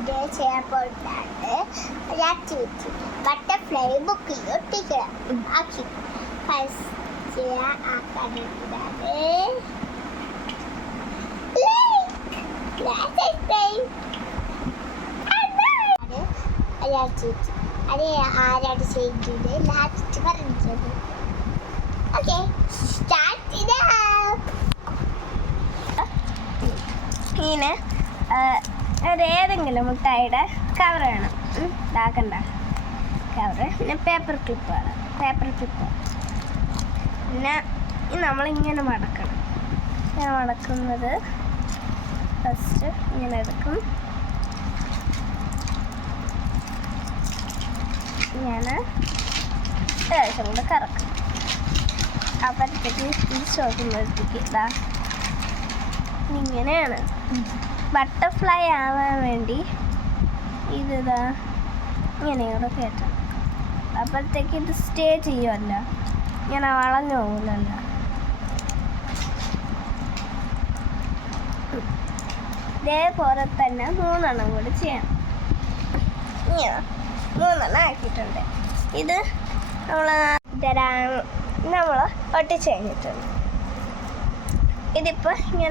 ഇത് ചെയ്യാൻ പോകുന്നതാണ് ഒരു ആക്ടിവിറ്റി ബട്ടർഫ്ലൈ ബുക്കിൽ ഒട്ടിക്കണം. ആക്കി ഫസ്റ്റ് ആക്കാനുള്ളതാണ് അത് ആരാണ് ചെയ്യുന്നത് ലാസ്റ്റ് പറഞ്ഞത്. ഓക്കെ സ്റ്റാർട്ട് ചെയ്യാം ഇങ്ങനെ ഒരു ഏതെങ്കിലും മുട്ടായിയുടെ കവർ വേണം. ഇതാക്കണ്ട. കവർ പിന്നെ പേപ്പർ ക്ലിപ്പ് വേണം പേപ്പർ ക്ലിപ്പ് പിന്നെ നമ്മളിങ്ങനെ മടക്കണം. ഇങ്ങനെ മടക്കുന്നത് ഫസ്റ്റ് ഇങ്ങനെ എടുക്കും. ഇങ്ങനെ ശേഷം കൂടെ കറക്കും. അപ്പോഴത്തേക്ക് തിരിച്ച് നോക്കുമ്പോഴത്തേക്ക് ഇതാ. ഇങ്ങനെയാണ്. ബട്ടർഫ്ലൈ ആവാൻ വേണ്ടി ഇതിതാ ഇവിടെ കയറ്റണം. അപ്പോഴത്തേക്ക് ഇത് സ്റ്റേ ചെയ്യുമല്ലോ. ഇങ്ങനെ വളഞ്ഞു പോകില്ലല്ലോ ഇതേപോലെ തന്നെ മൂന്നെണ്ണം കൂടി ചെയ്യണം. മൂന്നെണ്ണം ആക്കിയിട്ടുണ്ട്. ഇത് നമ്മൾ തരാ നമ്മൾ ഒട്ടിച്ച് കഴിഞ്ഞിട്ടുണ്ട്. ഇതിപ്പോൾ ഇങ്ങനെ